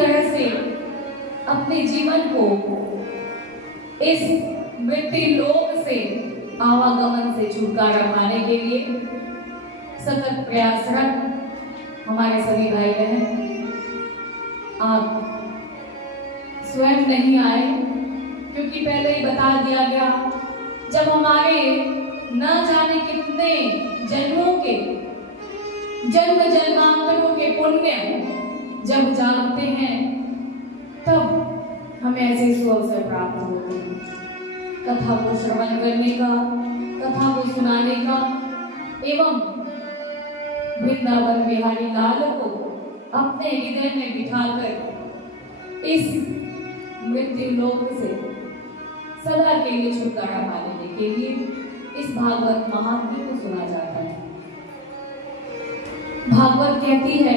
तरह से अपने जीवन को इस मृत्यु लोक से आवागमन से छुटकारा पाने के लिए सतत प्रयासरत हमारे सभी भाई बहन, आप स्वयं नहीं आए क्योंकि पहले ही बता दिया गया, जब हमारे न जाने कितने जन्मों के जन्म जन्मांतरों के पुण्य जब जागते हैं तब हमें ऐसे सुअवसर प्राप्त होते हैं कथा को श्रवण करने का, कथा को सुनाने का एवं वृंदावन बिहारी लाल को अपने हृदय में बिठाकर इस मृत्यु लोक से सदा के लिए छुटकारा पा लेने के लिए इस भागवत महात्म्य को सुना जाता है। भागवत कहती है,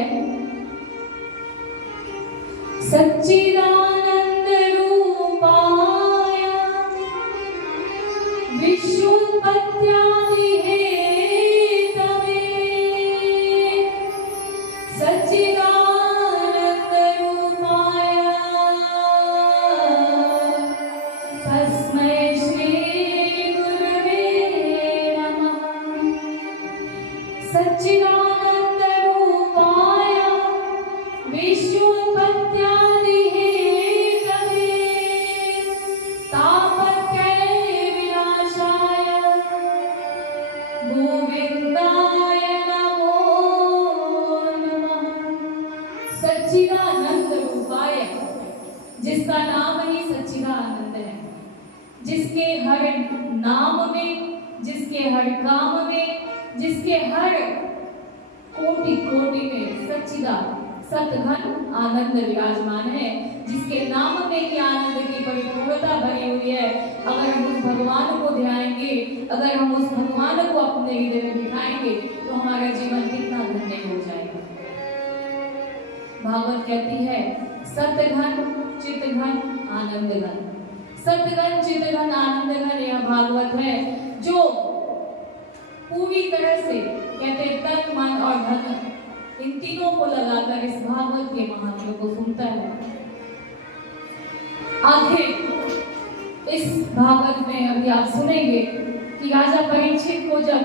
सच्चिदानंद रूपाय विश्वोत्पत्त्यादि हेतवे सच्चिदानंद रूपाय तस्मै श्री गुरवे नमः। सच्चिदानंद रूपाय विश्वोत्पत्त्यादि हेतवे तापत्रय विनाशाय गोविंदाय नमो नमः। सच्चिदानंद रूपाय, जिसका नाम ही सच्चिदानंद है, जिसके हर नाम में, जिसके हर काम में, जिसके हर कोटि कोटि में सच्चिदानंद सतघन आनंद विराजमान है, जिसके नाम में ही आनंद की परिपूर्णता भरी हुई है। अगर हम उस भगवान को ध्याएंगे, अगर हम उस भगवान को अपने हृदय में बिठाएंगे तो हमारा जीवन कितना धन्य हो जाएगा। भागवत कहती है, सतघन चितघन आनंद घन। सतघन चितघन आनंद घन यह भागवत है जो पूरी तरह से कहते तन मन और धन इन तीनों को लगाकर इस भागवत के महात्म्य को सुनता है। आखिर इस भागवत में अभी आप सुनेंगे कि राजा परीक्षित को जब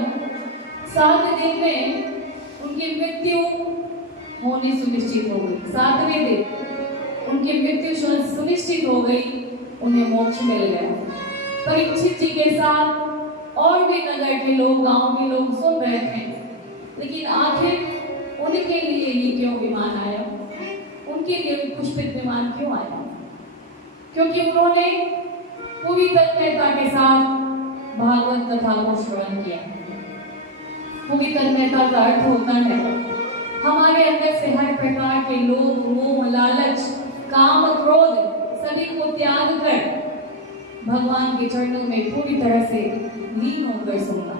7 दिन में उनकी मृत्यु होनी सुनिश्चित हो गई, 7वें दिन उनकी मृत्यु सुनिश्चित हो गई, उन्हें मोक्ष मिल गया। परीक्षित जी के साथ और भी नगर के लोग, गांव के लोग सुन रहे थे, लेकिन आखिर उनके लिए ही क्यों विमान आया, उनके लिए पुष्पित विमान क्यों आया? क्योंकि उन्होंने पूरी तन्मयता के साथ भागवत कथा को श्रवण किया। पूरी तन्मयता का अर्थ होता है हमारे अंदर से हर प्रकार के लोभ, मोह, लालच, काम, क्रोध सभी को त्याग कर भगवान के चरणों में पूरी तरह से लीन होकर सुनना।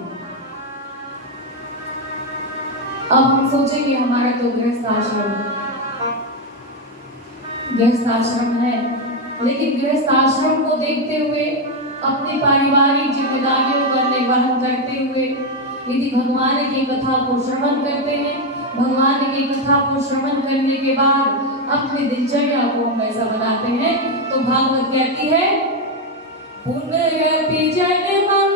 अब हम सोचेंगे हमारा तो गृहस्थ आश्रम है, लेकिन गृहस्थ आश्रम को देखते हुए, अपनी पारिवारिक जिम्मेदारियों का निर्वहन करते हुए यदि भगवान की कथा को श्रवण करते हैं, भगवान की कथा को श्रवण करने के बाद अपनी दिनचर्या को हम ऐसा बनाते हैं, तो भागवत कहती है, पुनरपि जन्मं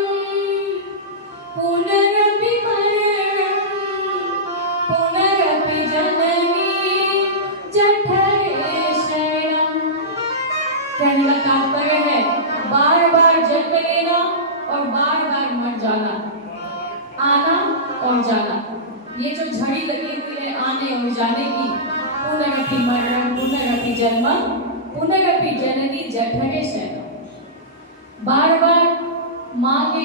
पुनरपि मरणं पुनरपि जननी जठरे शयनम्। कहने का तात्पर्य है बार बार जन्म लेना और बार बार मर जाना, आना और जाना, ये जो झड़ी लगी हुई है आने और जाने की, पुनरपि मरणं पुनरपि जन्मं पुनरपि जननी जठरे शयनम्। बार बार माँ के